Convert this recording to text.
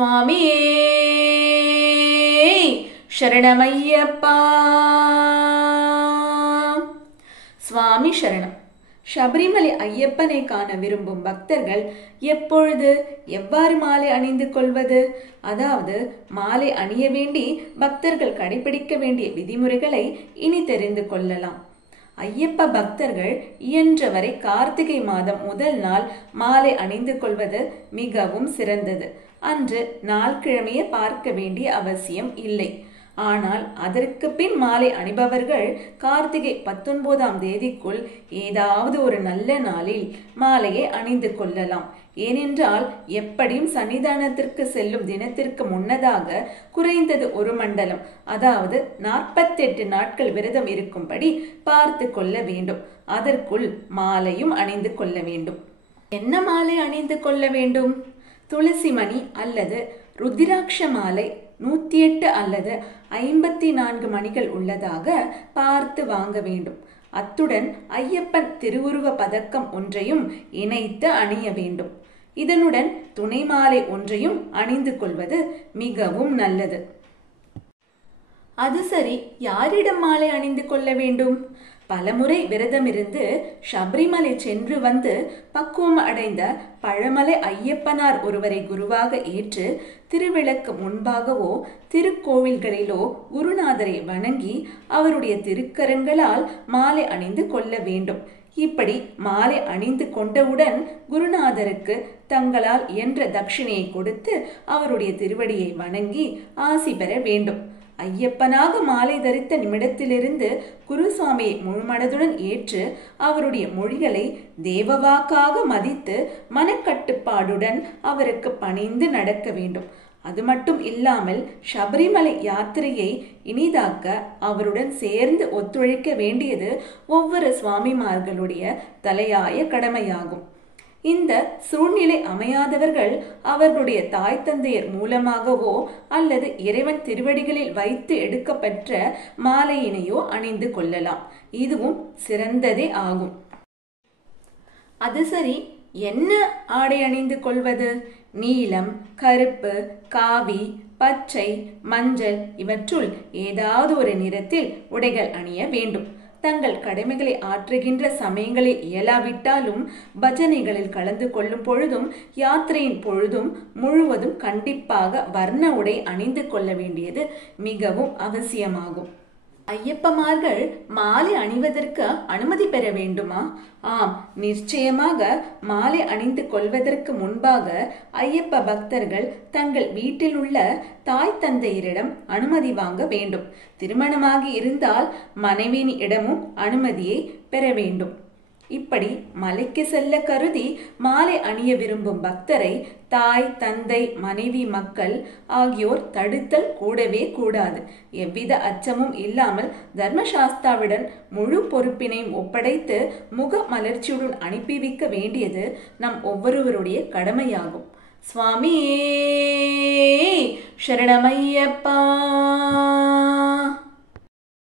சுவாமியே சரணமையப்பா. சுவாமி சரணம். சபரிமலை ஐயப்பனை காண விரும்பும் பக்தர்கள் எப்பொழுது எவ்வாறு மாலை அணிந்து கொள்வது, அதாவது மாலை அணிய வேண்டி பக்தர்கள் கடைபிடிக்க வேண்டிய விதிமுறைகளை இனி தெரிந்து கொள்ளலாம். ஐயப்ப பக்தர்கள் இயன்றவரை கார்த்திகை மாதம் முதல் நாள் மாலை அணிந்து கொள்வது மிகவும் சிறந்தது. அன்று நாள் கிழமையை பார்க்க வேண்டிய அவசியம் இல்லை. ஆனால் அதற்கு பின் மாலை அணிபவர்கள் கார்த்திகை 19ஆம் தேதிக்குள் ஏதாவது ஒரு நல்ல நாளில் மாலையை அணிந்து கொள்ளலாம். ஏனென்றால் எப்படியும் சன்னிதானத்திற்கு செல்லும் தினத்திற்கு முன்னதாக குறைந்தது ஒரு மண்டலம், அதாவது 48 நாட்கள் விரதம் இருக்கும்படி பார்த்து கொள்ள வேண்டும். அதற்குள் மாலையும் அணிந்து கொள்ள வேண்டும். என்ன மாலை அணிந்து கொள்ள வேண்டும்? துளசி மணி அல்லது ருத்திராட்ச மாலை 108 அல்லது 54 மணிகள் உள்ளதாக பார்த்து வாங்க வேண்டும். அத்துடன் ஐயப்பன் திருவுருவ பதக்கம் ஒன்றையும் இணைத்து அணிய வேண்டும். இதனுடன் துணை மாலை ஒன்றையும் அணிந்து கொள்வது மிகவும் நல்லது. அது சரி, யாரிடம் மாலை அணிந்து கொள்ள வேண்டும்? பலமுறை விரதமிருந்து சபரிமலை சென்று வந்து பக்குவம் அடைந்த பழமலை ஐயப்பனார் ஒருவரை குருவாக ஏற்று திருவிளக்கு முன்பாகவோ திருக்கோவில்களிலோ குருநாதரை வணங்கி அவருடைய திருக்கரங்களால் மாலை அணிந்து கொள்ள வேண்டும். இப்படி மாலை அணிந்து கொண்டவுடன் குருநாதருக்கு தங்களால் இயன்ற தட்சிணையை கொடுத்து அவருடைய திருவடியை வணங்கி ஆசி பெற வேண்டும். ஐயப்பனாக மாலை தரித்த நிமிடத்திலிருந்து குருசுவாமியை முழுமனதுடன் ஏற்று அவருடைய மொழிகளை தேவவாக்காக மதித்து மனக்கட்டுப்பாடுடன் அவருக்கு பணிந்து நடக்க வேண்டும். அது மட்டும் இல்லாமல் சபரிமலை யாத்திரையை இனிதாக்க அவருடன் சேர்ந்து ஒத்துழைக்க வேண்டியது ஒவ்வொரு சுவாமிமார்களுடைய தலையாய கடமையாகும். இந்த சூழ்நிலை அமையாதவர்கள் அவர்களுடைய தாய் தந்தையர் மூலமாகவோ அல்லது இறைவன் திருவடிகளில் வைத்து எடுக்கப்பெற்ற மாலையினையோ அணிந்து கொள்ளலாம். இதுவும் சிறந்ததே ஆகும். அது சரி, என்ன ஆடை அணிந்து கொள்வது? நீலம், கருப்பு, காவி, பச்சை, மஞ்சள் இவற்றுள் ஏதாவது ஒரு நிறத்தில் உடைகள் அணிய வேண்டும். தங்கள் கடமைகளை ஆற்றுகின்ற சமயங்களில் இயலாவிட்டாலும் பஜனைகளில் கலந்து கொள்ளும் பொழுதும் யாத்திரையின் பொழுதும் முழுவதும் கண்டிப்பாக வர்ண உடை அணிந்து கொள்ள வேண்டியது மிகவும் அவசியமாகும். ஐயப்பமார்கள் மாலை அணிவதற்கு அனுமதி பெற வேண்டுமா? ஆம், நிச்சயமாக. மாலை அணிந்து கொள்வதற்கு முன்பாக ஐயப்ப பக்தர்கள் தங்கள் வீட்டில் உள்ள தாய் தந்தையரிடம் அனுமதி வாங்க வேண்டும். திருமணமாகி இருந்தால் மனைவியின் இடமும் அனுமதியை பெற வேண்டும். இப்படி மலைக்கு செல்ல கருதி மாலை அணிய விரும்பும் பக்தரை தாய், தந்தை, மனைவி, மக்கள் ஆகியோர் தடுத்தல் கூடவே கூடாது. எவ்வித அச்சமும் இல்லாமல் தர்மசாஸ்தாவுடன் முழு பொறுப்பினையும் ஒப்படைத்து முக மலர்ச்சியுடன் அனுப்பி வைக்க வேண்டியது நம் ஒவ்வொருவருடைய கடமையாகும். சுவாமியே சரணமையப்பா.